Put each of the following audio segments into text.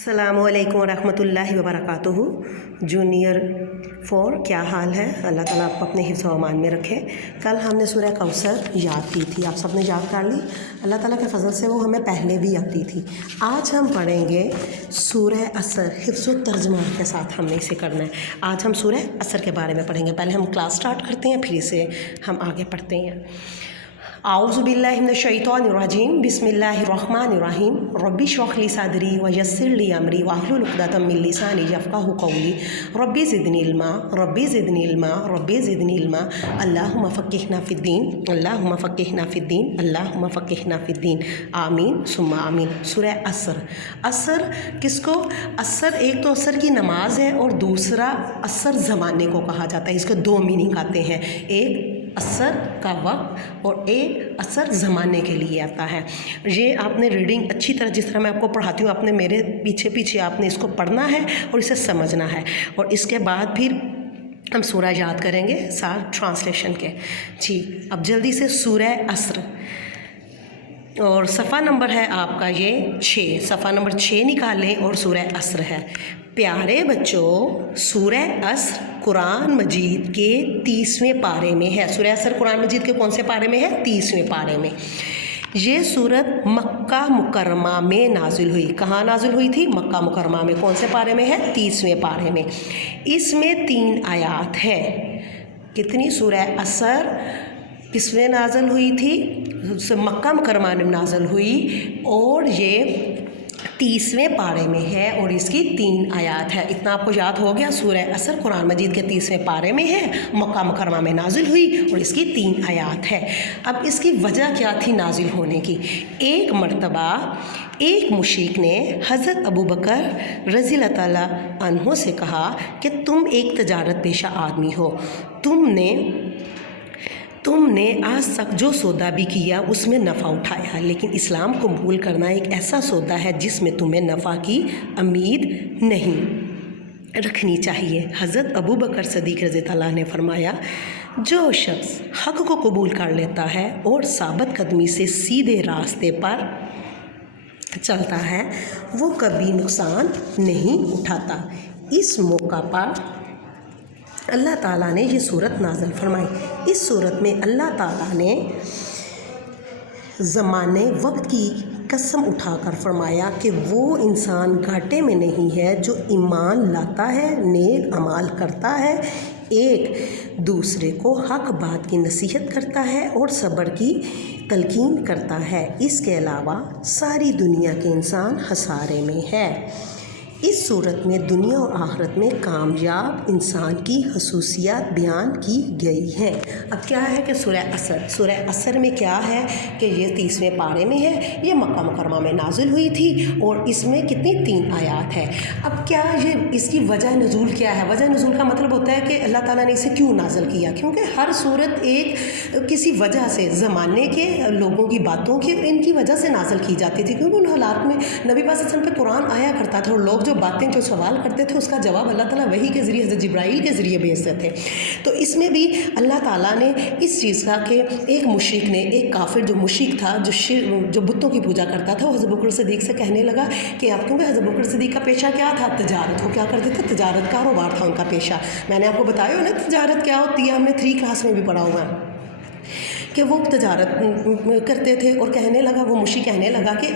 अस्सलामुअलैकुम वरहमतुल्लाहि वबरकातुहू। जूनियर 4 क्या हाल है? अल्लाह ताला आपको अपने हिफ्ज़ व अमान में रखे। कल हमने सूरह कौसर याद की थी, आप सबने याद कर ली। अल्लाह ताला के फ़ज़ल से वो हमें पहले भी आती थी। आज हम पढ़ेंगे सूरह असर, हिफ्ज़ व तर्जुमा के साथ हमने इसे करना है। आज हम सूरह असर के बारे में पढ़ेंगे। पहले हम क्लास स्टार्ट करते हैं, फिर इसे हम आगे पढ़ते हैं। आऊज़ु बिल्लाहि मिनश शैतानिर रजीम, बिस्मिल्लाहिर्रहमानिर्रहीम। रब्बि इश्रह ली सदरी व यस्सिर ली अमरी वाहलुल उक़दतम मिन लिसानी यफ़क़हू क़ौली। Rabbi ज़िदनी इल्मा, rabbi ज़िदनी इल्मा, rabbi ज़िदनी इल्मा। अल्लाहुम्मा फ़क़्क़िहना फ़िद्दीन, अल्लाहुम्मा फ़क़्क़िहना फ़िद्दीन, अल्लाहुम्मा फ़क़्क़िहना फ़िद्दीन। आमीन सुम्मा आमीन। सूरह असर। असर किसको? असर, एक तो असर की नमाज है और दूसरा असर ज़माने को कहा जाता है। इसके दो मीनिंग आते हैं, एक असर का वक्त और एक असर ज़माने के लिए आता है। ये आपने रीडिंग अच्छी तरह, जिस तरह मैं आपको पढ़ाती हूँ, आपने मेरे पीछे पीछे आपने इसको पढ़ना है और इसे समझना है, और इसके बाद फिर हम सूरह याद करेंगे साथ ट्रांसलेशन के। जी, अब जल्दी से सूरह असर, और सफ़ा नंबर है आपका ये 6, सफ़ा नंबर 6 निकालें और सूरह असर है। प्यारे बच्चों, सूरह असर कुरान मजीद के 30वें पारे में है। सूरह असर कुरान मजीद के कौन से पारे में है? 30वें पारे में। ये सूरत मक्का मुकर्रमा में नाजिल हुई। कहाँ नाजिल हुई थी? मक्का मुकर्रमा में। कौन से पारे में है? 30वें पारे में। इसमें 3 आयात है। कितनी? सूरह असर किसमें नाजिल हुई थी? मक्का मुकर्रमा में नाजिल हुई, और ये 30वें पारे में है, और इसकी 3 आयात है। इतना आपको याद हो गया? सूरह असर कुरान मजीद के 30वें पारे में है, मक्का मुकर्रमा में नाजिल हुई, और इसकी 3 आयात है। अब इसकी वजह क्या थी नाजिल होने की? एक मर्तबा एक मुशरिक ने हज़रत अबू बकर रज़ियल्लाहु ताला अन्हु से कहा कि तुम एक तजारत पेशा आदमी हो, तुमने आज तक जो सौदा भी किया उसमें नफ़ा उठाया, लेकिन इस्लाम कबूल करना एक ऐसा सौदा है जिसमें तुम्हें नफ़ा की उम्मीद नहीं रखनी चाहिए। हज़रत अबू बकर सदीक़ रज़ियल्लाहु ताला ने फरमाया, जो शख्स हक़ को कबूल कर लेता है और साबित कदमी से सीधे रास्ते पर चलता है, वो कभी नुकसान नहीं उठाता। इस मौका पर अल्लाह ताला ने ये सूरत नाज़िल फरमाई। इस सूरत में अल्लाह ताला ने ज़माने वक्त की कसम उठाकर फरमाया कि वो इंसान घाटे में नहीं है जो ईमान लाता है, नेक अमाल करता है, एक दूसरे को हक बात की नसीहत करता है और सब्र की तलकीन करता है। इसके अलावा सारी दुनिया के इंसान खसारे में है। इस सूरत में दुनिया और आखिरत में कामयाब इंसान की खसूसियात बयान की गई हैं। अब क्या है कि सूरह असर में क्या है कि ये 30वें पारे में है, ये मक्का मुकर्रमा में नाजिल हुई थी, और इसमें कितनी 3 आयात है। अब क्या ये इसकी वजह नुज़ूल क्या है? वजह नुज़ूल का मतलब होता है कि अल्लाह ताला ने इसे क्यों नाजिल किया, क्योंकि हर सूरत एक किसी वजह से, ज़माने के लोगों की बातों की, इनकी वजह से नाजिल की जाती थी, क्योंकि उन हालात में नबी पाक सल्लल्लाहु अलैहि वसल्लम पे कुरान आया करता था, और लोग जो बातें, जो सवाल करते थे, उसका जवाब अल्लाह ताला वही के ज़रिए, हज़रत जिब्राइल के ज़रिए भेजते थे। तो इसमें भी अल्लाह ताला ने इस चीज़ का कि एक मुशरिक ने, एक काफिर जो मुशरिक था, जो बुतों की पूजा करता था, वो हज़रत बकर सिद्दीक़ से कहने लगा कि आप, क्योंकि हज़रत बकर सिद्दीक़ का पेशा क्या था? तजारत। वो क्या करते थे? तजारत, कारोबार था उनका पेशा। मैंने आपको बताया हो ना तजारत क्या होती है, हमने 3 क्लास में भी पढ़ा हुआ कि वो तजारत करते थे। और कहने लगा, वो मुशी कहने लगा कि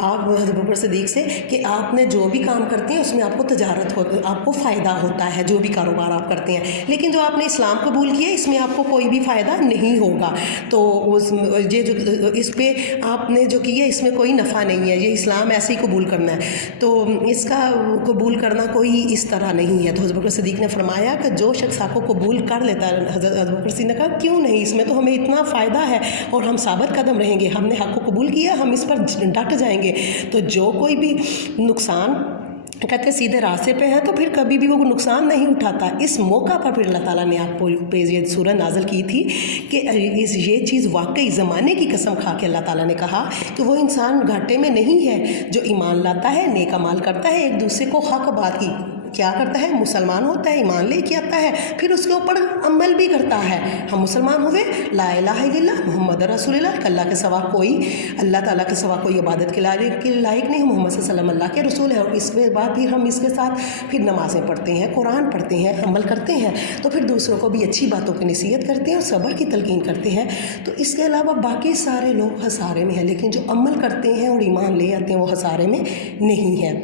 आप हज़रत बकर सिद्दीक़ से कि आपने जो भी काम करते हैं उसमें आपको तजारत हो, आपको फ़ायदा होता है, जो भी कारोबार आप करते हैं, लेकिन जो आपने इस्लाम कबूल किया इसमें आपको कोई भी फ़ायदा नहीं होगा। तो ये जो इस पर आपने जो किया इसमें कोई नफ़ा नहीं है, ये इस्लाम ऐसे ही कबूल करना है, तो इसका कबूल करना कोई इस तरह नहीं है। तो हज़रत बकर सिद्दीक़ ने फरमाया कि जो शख्स आपको कबूल कर लेता है, हज़रत बकर सिद्दीक़ ने कहा क्यों नहीं, इसमें तो हमें इतना फ़ायदा है और हम साबित कदम रहेंगे, हमने हक़ को कबूल किया, हम इस पर डट जाएंगे। तो जो कोई भी नुकसान, कहते सीधे रास्ते पे है तो फिर कभी भी वो नुकसान नहीं उठाता। इस मौका पर फिर अल्लाह ताला ने आपको ये सूरह नाज़िल की थी कि ये चीज़ वाकई ज़माने की कसम खा के अल्लाह ताला ने कहा कि वो इंसान घाटे में नहीं है जो ईमान लाता है, नेक अमाल करता है, एक दूसरे को हक़ बात की क्या करता है, मुसलमान होता है, ईमान लेके आता है, फिर उसके ऊपर अमल भी करता है। हम मुसलमान हुए, ला इलाहा इल्लल्लाह मुहम्मद रसूलुल्लाह, अल्लाह के सिवा कोई, अल्लाह ताला के सिवा कोई इबादत के लायक नहीं, मोहम्मद सल्लल्लाहु अलैहि वसल्लम अल्लाह के रसूल हैं। और इसके बाद फिर हम इसके साथ फिर नमाज़ें पढ़ते हैं, कुरान पढ़ते हैं, अमल करते हैं, तो फिर दूसरों को भी अच्छी बातों की नसीहत करते हैं और सब्र की तलकीन करते हैं। तो इसके अलावा बाकी सारे लोग खसारे में हैं, लेकिन जो अमल करते हैं और ईमान ले आते हैं वो खसारे में नहीं है।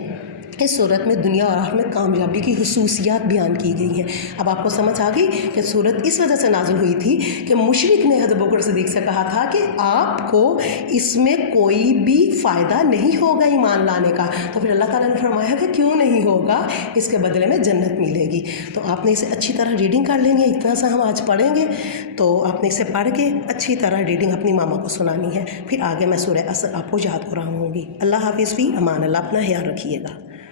इस सूरत में दुनिया और आखिरत में कामयाबी की हुसूसियात बयान की गई हैं। अब आपको समझ आ गई कि सूरत इस वजह से नाज़िल हुई थी कि मुशरिक ने हज़रत बकर सिद्दीक़ से कहा था कि आपको इसमें कोई भी फ़ायदा नहीं होगा ईमान लाने का। तो फिर अल्लाह ताला ने फरमाया कि क्यों नहीं होगा, इसके बदले में जन्नत मिलेगी। तो आपने इसे अच्छी तरह रीडिंग कर लेंगे, इतना सा हम आज पढ़ेंगे, तो आपने इसे पढ़ के अच्छी तरह रीडिंग अपनी मामा को सुनानी है। फिर आगे मैं सूरह असर आपको याद कराऊँगी। अल्लाह हाफिज़, भी अमान अल्लाह, अपना ख्याल रखिएगा।